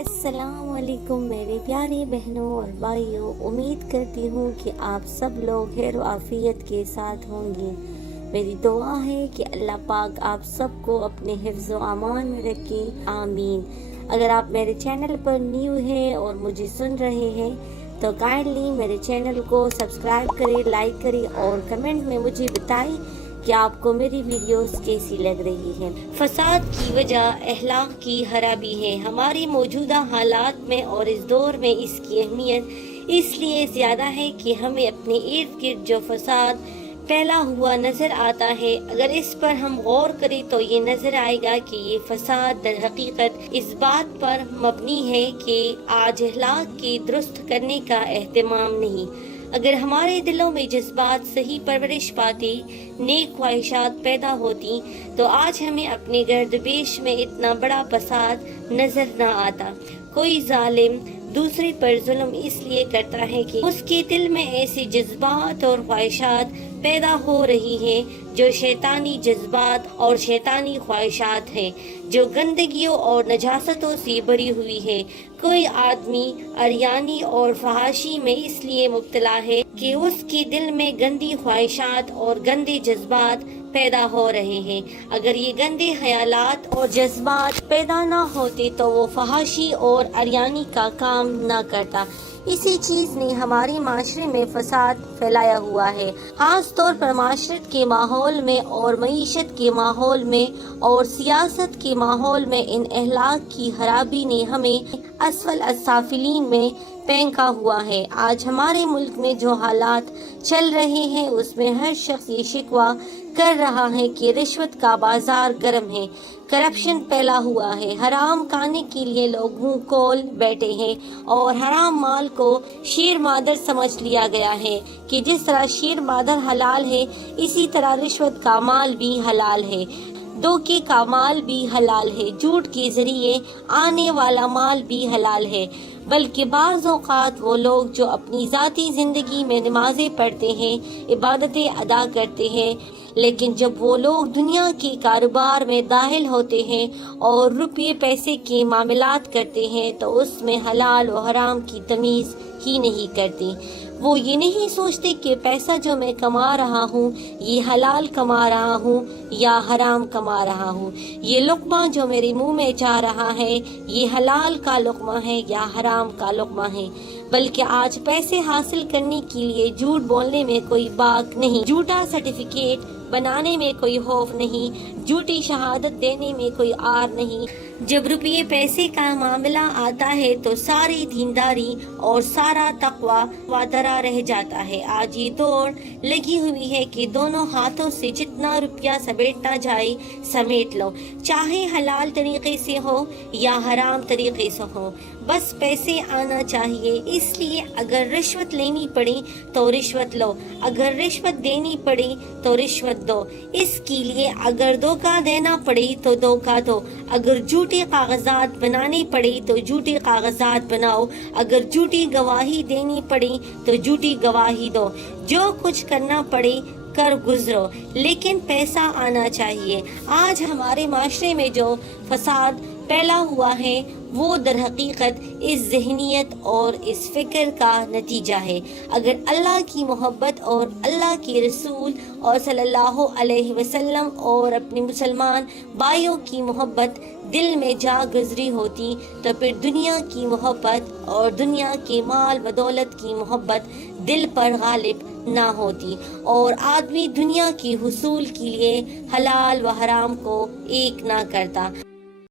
السلام علیکم میرے پیارے بہنوں اور بھائیوں، امید کرتی ہوں کہ آپ سب لوگ خیر و عافیت کے ساتھ ہوں گے۔ میری دعا ہے کہ اللہ پاک آپ سب کو اپنے حفظ و امان میں رکھے، آمین۔ اگر آپ میرے چینل پر نیو ہیں اور مجھے سن رہے ہیں تو کائنڈلی میرے چینل کو سبسکرائب کریں، لائک کریں اور کمنٹ میں مجھے بتائیں کہ آپ کو میری ویڈیوز کیسی لگ رہی ہیں۔ فساد کی وجہ اخلاق کی خرابی ہے۔ ہماری موجودہ حالات میں اور اس دور میں اس کی اہمیت اس لیے زیادہ ہے کہ ہمیں اپنے ارد گرد جو فساد پھیلا ہوا نظر آتا ہے، اگر اس پر ہم غور کریں تو یہ نظر آئے گا کہ یہ فساد در حقیقت اس بات پر مبنی ہے کہ آج اخلاق کی درست کرنے کا اہتمام نہیں۔ اگر ہمارے دلوں میں جذبات صحیح پرورش پاتی، نیک خواہشات پیدا ہوتی تو آج ہمیں اپنے گرد پیش میں اتنا بڑا فساد نظر نہ آتا۔ کوئی ظالم دوسرے پر ظلم اس لیے کرتا ہے کہ اس کے دل میں ایسے جذبات اور خواہشات پیدا ہو رہی ہیں جو شیطانی جذبات اور شیطانی خواہشات ہیں، جو گندگیوں اور نجاستوں سے بھری ہوئی ہے۔ کوئی آدمی عریانی اور فحاشی میں اس لیے مبتلا ہے کہ اس کے دل میں گندی خواہشات اور گندے جذبات پیدا ہو رہے ہیں۔ اگر یہ گندے خیالات اور جذبات پیدا نہ ہوتے تو وہ فحاشی اور عریانی کا کام نہ کرتا۔ اسی چیز نے ہمارے معاشرے میں فساد پھیلایا ہوا ہے، خاص طور پر معاشرت کے ماحول میں اور معیشت کے ماحول میں اور سیاست کے ماحول میں۔ ان اخلاق کی خرابی نے ہمیں اسفل السافلین میں پھینکا ہوا ہے۔ آج ہمارے ملک میں جو حالات چل رہے ہیں اس میں ہر شخص یہ شکوہ کر رہا ہے کہ رشوت کا بازار گرم ہے، کرپشن پھیلا ہوا ہے، حرام کھانے کے لیے لوگ منہ کھول بیٹھے ہیں اور حرام مال کو شیر مادر سمجھ لیا گیا ہے کہ جس طرح شیر مادر حلال ہے اسی طرح رشوت کا مال بھی حلال ہے، دھوکے کا مال بھی حلال ہے، جھوٹ کے ذریعے آنے والا مال بھی حلال ہے۔ بلکہ بعض اوقات وہ لوگ جو اپنی ذاتی زندگی میں نمازیں پڑھتے ہیں، عبادتیں ادا کرتے ہیں، لیکن جب وہ لوگ دنیا کے کاروبار میں داخل ہوتے ہیں اور روپے پیسے کے معاملات کرتے ہیں تو اس میں حلال و حرام کی تمیز ہی نہیں کرتے۔ وہ یہ نہیں سوچتے کہ پیسہ جو میں کما رہا ہوں یہ حلال کما رہا ہوں یا حرام کما رہا ہوں، یہ لقمہ جو میرے منہ میں جا رہا ہے یہ حلال کا لقمہ ہے یا حرام کا لقمہ ہے۔ بلکہ آج پیسے حاصل کرنے کے لیے جھوٹ بولنے میں کوئی باک نہیں، جھوٹا سرٹیفکیٹ بنانے میں کوئی خوف نہیں، جھوٹی شہادت دینے میں کوئی آر نہیں۔ جب روپیے پیسے کا معاملہ آتا ہے تو ساری دینداری اور سارا تقوی وادرا رہ جاتا ہے۔ آج یہ دوڑ لگی ہوئی ہے کہ دونوں ہاتھوں سے جتنا روپیہ سمیٹنا جائے سمیٹ لو، چاہے حلال طریقے سے ہو یا حرام طریقے سے ہو، بس پیسے آنا چاہیے۔ اس لیے اگر رشوت لینی پڑے تو رشوت لو، اگر رشوت دینی پڑے تو رشوت دو، اس کے لیے اگر دھوکہ دینا پڑے تو دھوکہ دو، اگر جھوٹے کاغذات بنانے پڑے تو جھوٹے کاغذات بناؤ، اگر جھوٹی گواہی دینی پڑے تو جھوٹی گواہی دو، جو کچھ کرنا پڑے کر گزرو، لیکن پیسہ آنا چاہیے۔ آج ہمارے معاشرے میں جو فساد پھیلا ہوا ہے وہ در حقیقت اس ذہنیت اور اس فکر کا نتیجہ ہے۔ اگر اللہ کی محبت اور اللہ کے رسول اور صلی اللہ علیہ وسلم اور اپنے مسلمان بھائیوں کی محبت دل میں جا گزری ہوتی تو پھر دنیا کی محبت اور دنیا کے مال و دولت کی محبت دل پر غالب نہ ہوتی اور آدمی دنیا کے حصول کے لیے حلال و حرام کو ایک نہ کرتا۔